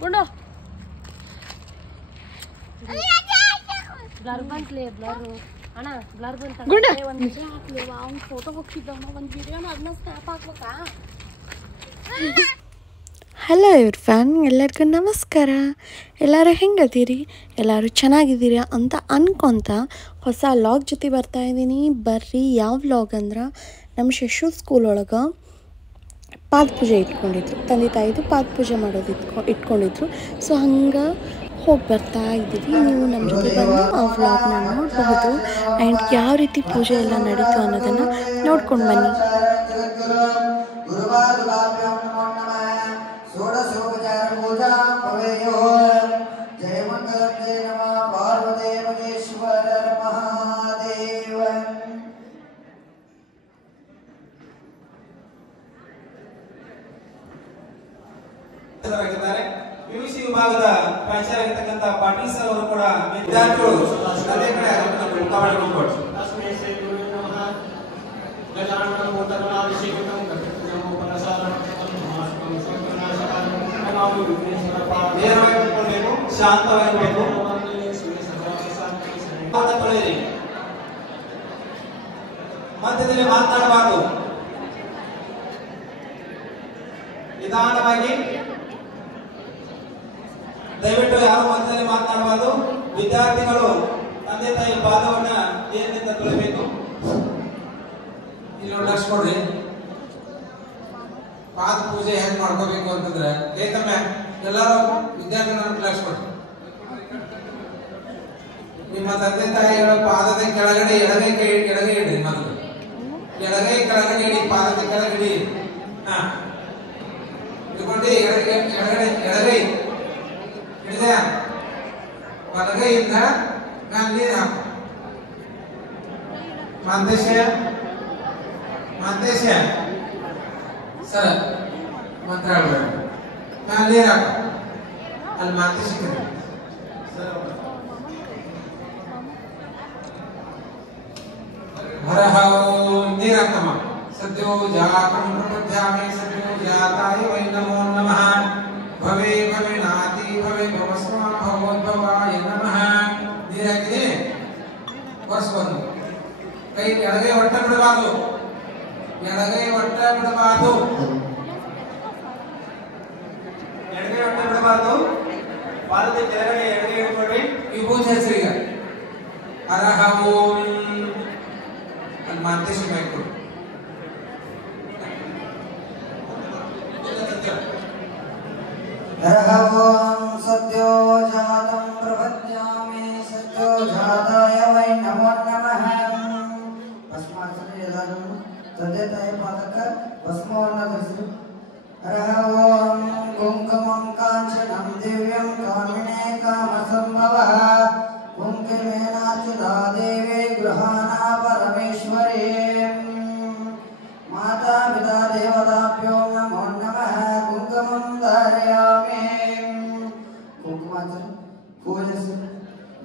ಗುಂಡು blur ಬಂತ್ಲೆ blur ಅಣ್ಣ blur ಬಂತ ಗುಂಡು ಒಂದು ವಿಡಿಯೋ ಹಾಕ್ಲೇವ ಅವ್ನ ಫೋಟೋ ಹೋಗ್ತಿದ್ದವನ ಒಂದು ವಿಡಿಯೋನ ಅದನ್ನ ಸ್ನ್ಯಾಪ್ ಹಾಕ್ಬೇಕಾ ಹಲೋ ಇರ್ಫಾನ್, ಎಲ್ಲರಿಗೂ ನಮಸ್ಕಾರ. ಎಲ್ಲರೂ ಹೆಂಗದೀರಿ? ಎಲ್ಲರೂ ಚೆನ್ನಾಗಿದ್ದೀರಾ ಅಂತ ಅನ್ಕೊತ ಹೊಸ ವ್ಲಾಗ್ ಜೊತೆ ಬರ್ತಾಯಿದ್ದೀನಿ. ಬರ್ರಿ, ಯಾವ ವ್ಲಾಗ್ ಅಂದ್ರೆ ನಮ್ಮ ಶಿಶು ಸ್ಕೂಲ್ ಒಳಗೆ ಪಾದ ಪೂಜೆ ಇಟ್ಕೊಂಡಿದ್ರು. ತಂದೆ ತಾಯಿದು ಪಾದ ಪೂಜೆ ಮಾಡೋದು ಇಟ್ಕೊಂಡಿದ್ರು. ಸೊ ಹಂಗೆ ಹೋಗಿ ಬರ್ತಾ ಇದ್ದೀವಿ. ನೀವು ನಮ್ಮ ಜೊತೆ ಬಂದು ಆ ವ್ಲಾಗ್ನ ನೋಡಬಹುದು. ಆ್ಯಂಡ್ ಯಾವ ರೀತಿ ಪೂಜೆ ಎಲ್ಲ ನಡೀತು ಅನ್ನೋದನ್ನು ನೋಡ್ಕೊಂಡು ಬನ್ನಿ. जय मंगल जय नमः पार्वती परमेश्वर महादेव. ಪಿಯುಸಿ ವಿಭಾಗದ ಪ್ರಾಚಾರ್ಯರಾಗಿರ್ತಕ್ಕಂಥ ಪಾಟೀಲ್ ಸರ್ ಅವರು ಕೂಡ ವಿದ್ಯಾರ್ಥಿಗಳು ಅದೇ ಕಡೆ ನೇರವಾಗಿರಬೇಕು, ಶಾಂತವಾಗಿರಬೇಕು. ಮಧ್ಯದಲ್ಲಿ ಮಾತನಾಡಬಾರದು, ನಿಧಾನವಾಗಿ. ದಯವಿಟ್ಟು ಯಾರು ಮಧ್ಯದಲ್ಲಿ ಮಾತನಾಡಬಾರದು. ವಿದ್ಯಾರ್ಥಿಗಳು ತಂದೆ ತಾಯಿ ಪಾದವನ್ನ ಏನಿಂದ ತೊಳಿಬೇಕು. ಇಲ್ಲಿ ನೋಡಿ ಲಕ್ಷ ಕೊಡ್ರಿ. ಪಾದ ಪೂಜೆ ಹೆಂಗ್ ಮಾಡ್ಕೋಬೇಕು ಅಂತಂದ್ರೆ ಏಕಮ್ಮೆ ಎಲ್ಲರೂ ವಿದ್ಯಾರ್ಥಿಗಳನ್ನ ಲಕ್ಷ ಕೊಡ್ರಿ. ನಿಮ್ಮ ತಂದೆ ತಾಯಿಗಳ ಪಾದದ ಕೆಳಗಡೆ ಎಡಗೈ ಇಡ್ರಿ. ಮೊದಲು ಎಡಗೈ ಕೆಳಗಡೆ ಇಡಿ, ಪಾದದ ಕೆಳಗಡೆ ಇಟ್ಕೊಂಡು ಎಡಗೈ ಹಿಡಿದ ಬಲಗೈಯಿಂದ ನಾನು ನೀರು ಹಾಕು. ಮಂತೇಶ ಸರ ಮಂತ್ರ ಹೇಳ್ಬೇಡ. ನಾನು ನೀರು ಹಾಕು. ಅಲ್ಲಿ ಮಂತೇಶ ಹರಹ ನೀರು ಹಾಕಮ್ಮ. ಸದ್ಯೋ ಜಾತಂ ಪ್ರಪದ್ಯಾಮಿ ಸದ್ಯೋ ಜಾತಾಯ ವೈ ನಮೋ ನಮಃ. ಭವೇ ಭವಿನಾತಿ ಭವೇ ಭವಸ್ಮಾನ್ ಭವೋದ್ಭವಾಯ ನಮಃ. ನೀರು ಹಾಕಿದೆ ಬರ್ಸ್ಬಂದು. ಕೈ ಎಡಗೈ ಒಟ್ಟ ಬಿಡಬಾರ್ದು, ಎಡಗೈ ಒಟ್ಟ ಬಿಡಬಾರ್ದು, ಎಡಗೈ ಒಟ್ಟ ಬಿಡಬಾರ್ದು. ಪಾದದ ಕೆಳಗಡೆ ಎಡಗೈ ಇಟ್ಕೊಳ್ಳಿ. ವಿಭೂತಿ ಹೆಸರಿಗೆ ಹರಹ ಓಂ ಅಲ್ಲಿ ಮಾಂತೇಶ ಬೇಕು. हरः ओं सद्यो जातं प्रपद्यामि सद्यो जाताय वै नमो नमः. ಭಸ್ಮಾರ್ಚನೆ ಎಲ್ಲರೂ ತಂದೆ ತಾಯಿ ಪಾದಕ್ಕೆ ಭಸ್ಮವನ್ನು ಧರಿಸಿ. ಹರಃ ಓಂ ಕುಂಕುಮಂ ಕಾಂಚನಂ ದಿವ್ಯಂ ಕಾಮಿನೇ ಕಾಮಸಂಭವಃ ಕುಂಕುಮೇನಾರ್ಚಿತಾ ದೇವಿ ಗೃಹಾಣಾ ಪರಮೇಶ್ವರಿ. ಮಾತಾ ಪಿತಾ ದೇವತಾಭ್ಯೋ ನಮೋ ನಮಃ. ಕುಂಕುಮಂ ಧಾರಯಾಮಿ. ಕುಂಕುಮಾರ್ಚನೆ ಪೂಜಿಸಿ.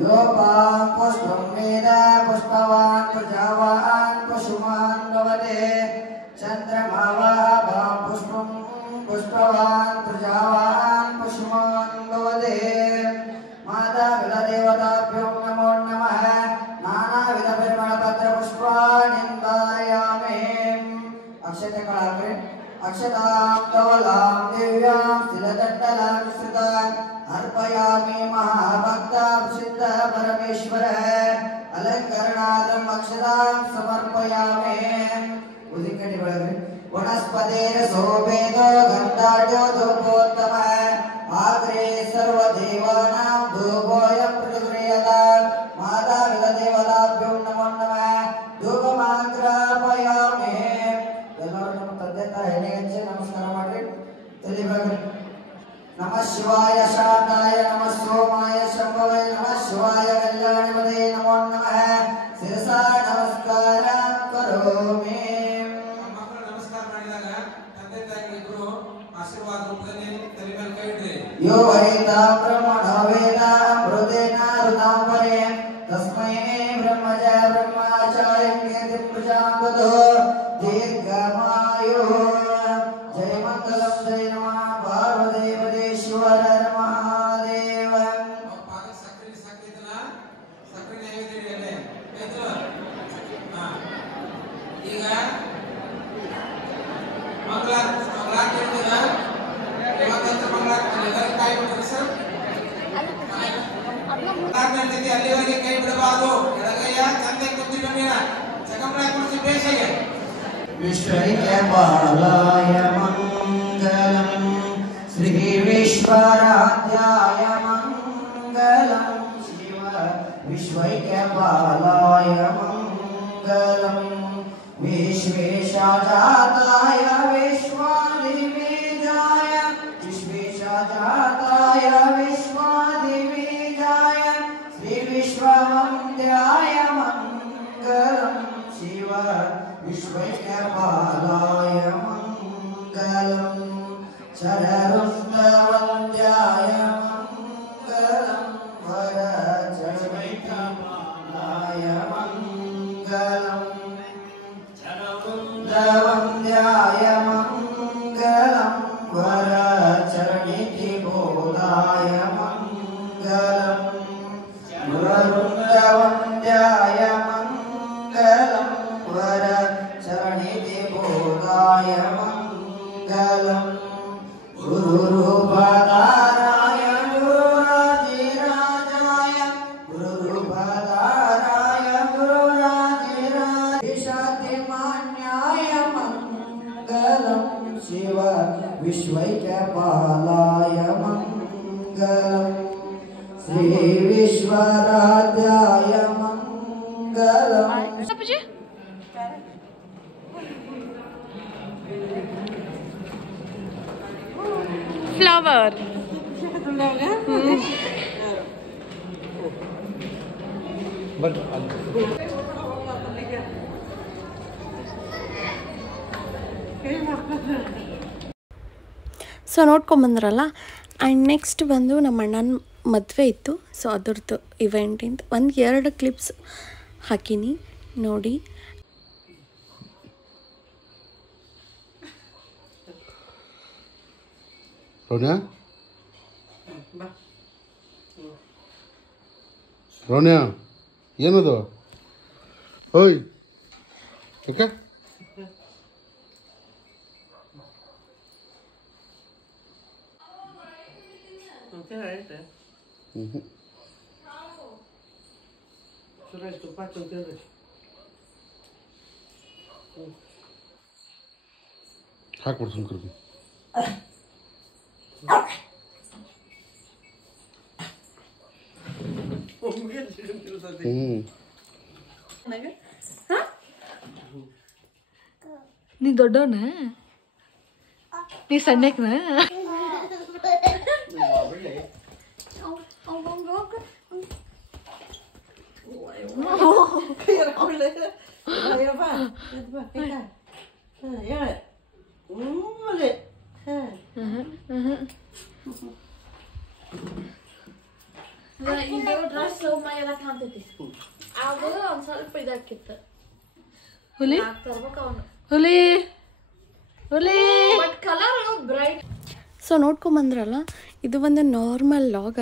ಯೋಪಾಂ ಪುಷ್ಪಂ ವೇದ ಪುಷ್ಪವಾನ್ ಪ್ರಜಾವಾನ್ ಪಶುಮಾನ್ ಭವತೆ. ಚಂದ್ರಮಾವಾಭಾಂ ಪುಷ್ಪಂ ಪುಷ್ಪವಾನ್ ಪ್ರಜಾವಾನ್ ಪಶುಮಾನ್ ಭವತೆ. ಮಾತಾ ಪಿತಾ ದೇವತಾಭ್ಯೋ ನಮೋ ನಮಃ. ನಾನಾವಿಧ ಪರಿಮಳ ಪತ್ರ ಪುಷ್ಪಾಣಿ ಧಾರಯಾಮಿ. ಅಕ್ಷತೆಗಳಾಗ್ರೆ ಅಕ್ಷತಾಂ ಕವಲಾಂ ದಿವ್ಯಾಂ ಸ್ಥಿರದಂಡಲಾಂ ಶ್ರಿತಾಂ अर्पयामि महाभक्तां सिद्ध परमेश्वर. अलंकरणार्थं अक्षतां समर्पयामि. उदिकटि बेळगरे वनस्पतेर शोभेतो गन्धाढ्यो धूपोत्तमः. आग्रे सर्वदेवानां धूपोऽयं प्रतिगृह्यतां. माता पिता देवताभ्यो नमो नमः. धूपमाग्रापयामि. ಎಲ್ಲರೂ ನಮ್ಮ ತಂದೆ ತಾಯಿ ಹೆಣ್ಣೆಗೆ ನಮಸ್ಕಾರ ಮಾಡ್ರಿ. ತಲೆ ಬೆಳಗ್ರಿ. नमः शिवाय शांताय नमः सोमाय शंभवे नमः शिवाय कल्याणपदे नमो नमः. शिरसा नमस्कार करोमि. ಮಕ್ಕಳು ನಮಸ್ಕಾರ ಮಾಡಿದಾಗ ತಂದೆ ತಾಯಿಗಳಿಗೂ ಆಶೀರ್ವಾದ ರೂಪದಲ್ಲಿ ತಲೆ ಮೇಲೆ ಕೈ ಇಡ್ರಿ. यो वैता ब्रह्मणो वेद अमृतेन ऋतां परे तस्मै ब्रह्मज ब्रह्माचार्यं कीर्तिं प्रजापतो दीर्घमायुः. जय मंगलम जय नमः पार्वती परमेश्वर नमः. विश्वैक्य बालाय मङ्गलम् श्री विश्वराध्याय मङ्गलम् शिव विश्वैक्य बालाय मङ्गलम् विश्वेशजाताय विश्वादिबीजाय विश्वेशजाताय विश्वादिबीजाय श्री विश्ववन्द्याय मङ्गलम् शिव विश्वैक्य बालाय मङ्गलम् शररुद्रवन्द्याय मङ्गलम् वरचरणिकाय मङ्गलम् शररुद्रवन्द्याय मङ्गलम् वरचरणितिबोधाय मङ्गलम् मुररुद्रवन्द्याय मङ्गलम् वरचरणितिबोधाय मङ्गलम् गुरुरूपधाराय गुरुराजिराजाय गुरुरूपधाराय गुरुराजिराजिशातिमान्याय मङ्गलम् शिव विश्वैक्यपालाय मङ्गलम् श्री विश्वराध्याय मङ्गलम् फ्लावर ಸೊ ನೋಡ್ಕೊಂಬಂದ್ರಲ್ಲ. ಆ್ಯಂಡ್ ನೆಕ್ಸ್ಟ್ ಬಂದು ನಮ್ಮ ಅಣ್ಣನ ಮದುವೆ ಇತ್ತು. ಸೊ ಅದ್ರದ್ದು ಇವೆಂಟಿಂದ 1-2 ಕ್ಲಿಪ್ಸ್ ಹಾಕೀನಿ ನೋಡಿ. ರೋಣ್ಯ ಏನದು? ಓಯ್ ಓಕೆ ಹಾಕ್ಬಿಡು ಸುಮ್ಕರ್ಬಿ. ನೀ ದೊಡ್ಡವನ, ನೀ ಸಣ್ಣಕ್ನ. ಡ್ರೆಸ್ ಮೈಯೆಲ್ಲ ಕಾಣ್ತೈತಿ. ಆಗ ಒಂದ್ ಸ್ವಲ್ಪ ಇದಾಕಿತ್ತು. ಹುಲಿ ತರ್ಬೇಕು ಅವನು. ಹುಲಿ ಹುಲಿ ಬಟ್ ಕಲರ್ ಬ್ರೈಟ್. ಸೊ ನೋಡ್ಕೊಂಬಂದ್ರಲ್ಲ, ಇದು ಒಂದು ನಾರ್ಮಲ್ ಲಾಗ್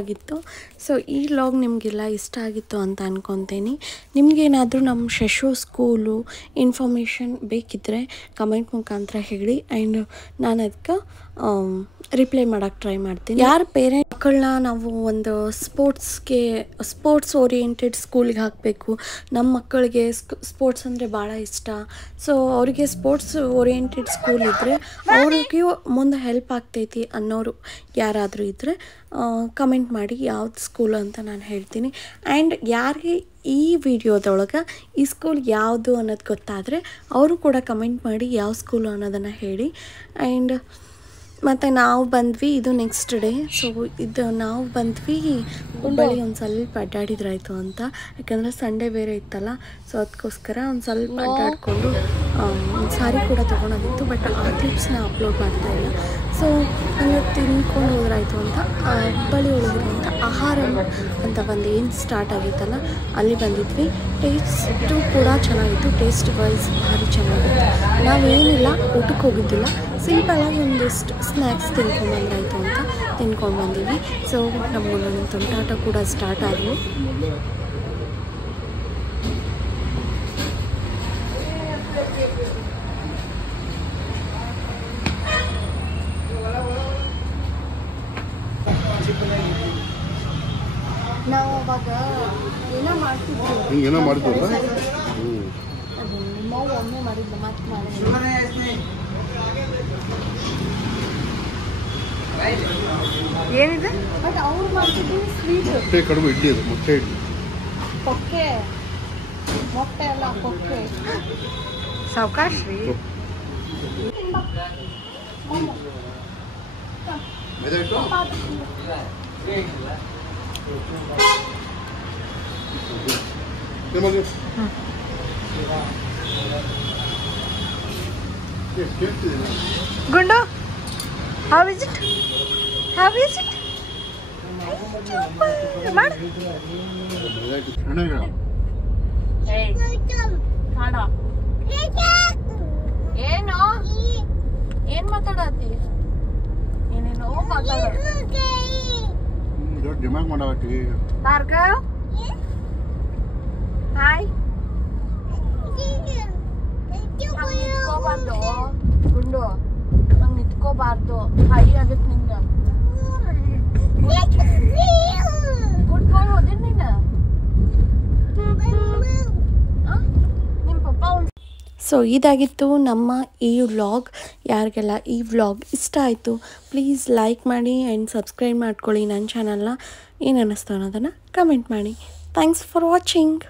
ಆಗಿತ್ತು. ಸೊ ಈ ಲಾಗ್ ನಿಮಗೆಲ್ಲ ಇಷ್ಟ ಆಗಿತ್ತು ಅಂತ ಅಂದ್ಕೊತೀನಿ. ನಿಮಗೇನಾದರೂ ನಮ್ಮ ಶಶು ಸ್ಕೂಲು ಇನ್ಫಾರ್ಮೇಷನ್ ಬೇಕಿದ್ದರೆ ಕಮೆಂಟ್ ಮುಖಾಂತರ ಹೇಳಿ. ಆ್ಯಂಡ್ ನಾನು ಅದಕ್ಕೆ ರಿಪ್ಲೈ ಮಾಡೋಕ್ಕೆ ಟ್ರೈ ಮಾಡ್ತೀನಿ. ಯಾರ ಪೇರೆಂಟ್ ಮಕ್ಕಳನ್ನ ನಾವು ಒಂದು ಸ್ಪೋರ್ಟ್ಸ್ ಓರಿಯೆಂಟೆಡ್ ಸ್ಕೂಲಿಗೆ ಹಾಕಬೇಕು, ನಮ್ಮ ಮಕ್ಕಳಿಗೆ ಸ್ಪೋರ್ಟ್ಸ್ ಅಂದರೆ ಭಾಳ ಇಷ್ಟ, ಸೊ ಅವರಿಗೆ ಸ್ಪೋರ್ಟ್ಸ್ ಓರಿಯೆಂಟೆಡ್ ಸ್ಕೂಲ್ ಇದ್ದರೆ ಅವ್ರಿಗೆ ಮುಂದೆ ಹೆಲ್ಪ್ ಆಗ್ತೈತಿ ಅನ್ನೋರು ಯಾರಾದರೂ ಇದ್ದರೆ ಕಮೆಂಟ್ ಮಾಡಿ ಯಾವ್ದು ಸ್ಕೂಲು ಅಂತ ನಾನು ಹೇಳ್ತೀನಿ. ಆ್ಯಂಡ್ ಯಾರಿಗೆ ಈ ವಿಡಿಯೋದೊಳಗೆ ಈ ಸ್ಕೂಲ್ ಯಾವುದು ಅನ್ನೋದು ಗೊತ್ತಾದರೆ ಅವರು ಕೂಡ ಕಮೆಂಟ್ ಮಾಡಿ ಯಾವ ಸ್ಕೂಲು ಅನ್ನೋದನ್ನು ಹೇಳಿ. ಆ್ಯಂಡ್ ಮತ್ತು ನಾವು ಬಂದ್ವಿ, ಇದು ನೆಕ್ಸ್ಟ್ ಡೇ. ಸೊ ಇದು ನಾವು ಬಂದ್ವಿ ಹುಬ್ಬಳ್ಳಿ ಒಂದು ಸ್ವಲ್ಪ ಅಡ್ಡಾಡಿದ್ರಾಯ್ತು ಅಂತ, ಯಾಕಂದರೆ ಸಂಡೇ ಬೇರೆ ಇತ್ತಲ್ಲ. ಸೊ ಅದಕ್ಕೋಸ್ಕರ ಒಂದು ಸ್ವಲ್ಪ ಅಡ್ಡಾಡಿಕೊಂಡು ಒಂದು ಸಾರಿ ಕೂಡ ತೊಗೊಳೋದಿತ್ತು. ಬಟ್ ಆ ಕ್ಲಿಪ್ಸ್ನ ಅಪ್ಲೋಡ್ ಮಾಡ್ತಾಯಿಲ್ಲ. ಸೊ ಹಂಗೆ ತಿನ್ಕೊಂಡು ಹೋದ್ರಾಯ್ತು ಅಂತ ಹುಬ್ಬಳ್ಳಿ ಒಳಗಿರುವಂಥ ಆಹಾರ ಅಂತ ಒಂದು ಏನು ಸ್ಟಾರ್ಟ್ ಆಗಿತ್ತಲ್ಲ ಅಲ್ಲಿ ಬಂದಿದ್ವಿ. ಟೇಸ್ಟು ಕೂಡ ಚೆನ್ನಾಗಿತ್ತು, ಟೇಸ್ಟ್ ವೈಸ್ ಭಾರಿ ಚೆನ್ನಾಗಿತ್ತು. ನಾವೇನಿಲ್ಲ ಊಟಕ್ಕೆ ಹೋಗಿದ್ದಿಲ್ಲ, ಸಿಂಪಲಾಗಿ ಒಂದಿಷ್ಟು ಸ್ನ್ಯಾಕ್ಸ್ ತಿನ್ಕೊಂಡ್ಬಂದ್ರಾಯ್ತು ಅಂತ ತಿನ್ಕೊಂಡು ಬಂದೀವಿ. ಸೊ ನಮ್ಮೊಂದೊಂದು ತುಂಟಾಟ ಕೂಡ ಸ್ಟಾರ್ಟ್ ಆದವು. ನಾವು ಅವಾಗ ಏನೋ ಮಾಡ್ತಿದ್ವಿ. ಏನೋ ಮಾಡ್ತೀವಲ್ಲ, ಒಮ್ಮೆ ಮಾಡಿದ್ಲು ಮತ್ತೆ ಮಾಡಿ ಏನಿದೆ ಬಟ್ ಅವ್ರು ಮಾಡ್ತಿದ್ದು ಸ್ವೀಟ್ ಮೊಟ್ಟೆ ಕಡುಬು ಇಡ್ಲಿ ಅದು ಮೊಟ್ಟೆ ಇಡ್ಲಿ ಕೊಕ್ಕೆ ಮೊಟ್ಟೆ ಅಲ್ಲ ಕೊಕ್ಕೆ ಸಾವಕಾಶ ರೀ ಇದಾಯ್ತು ನಿಮಗೆ ಕೇಳ್ತಿದ್ದೀನಿ ಗುಂಡು ಹೌ ಇಸ್ ಇಟ್ ಮಾಡು ಅಣ್ಣಗ ಕಾಡ ಏನು ಏನ್ ಮಾತಾಡತ್ತಿ ಏನೇನೋ ಮಾತಾಡ ದೊಡ್ಡ ಡಿಮಾಂಡ್ ಮಾಡಾಕತ್ತಿ ಭಾರ್ಗವ್ ಹಾಯ್ ಹಂಗ್ ನಿಂತ್ಕೋಬಾರ್ದು ಗುಂಡು ಹಂಗ್ ನಿಂತ್ಕೋಬಾರ್ದು ಹಾಯಿ ಆಗತ್ ನಿಂಗ ಗುಡ್ ಬಾಯ್ ಹೋದಿರ್ ನೀನ ನಿಮ್ ಪಪ್ಪ ಒಂದ್ ಸೊ ಇದಾಗಿತ್ತು ನಮ್ಮ ಈ ವ್ಲಾಗ್. ಯಾರಿಗೆಲ್ಲ ಈ ವ್ಲಾಗ್ ಇಷ್ಟ ಆಯಿತು ಪ್ಲೀಸ್ ಲೈಕ್ ಮಾಡಿ ಆ್ಯಂಡ್ ಸಬ್ಸ್ಕ್ರೈಬ್ ಮಾಡ್ಕೊಳ್ಳಿ ನನ್ನ ಚಾನಲ್ನ. ಏನು ಅನ್ನಿಸ್ತು ಅನ್ನೋದನ್ನು ಕಮೆಂಟ್ ಮಾಡಿ. Thanks for watching.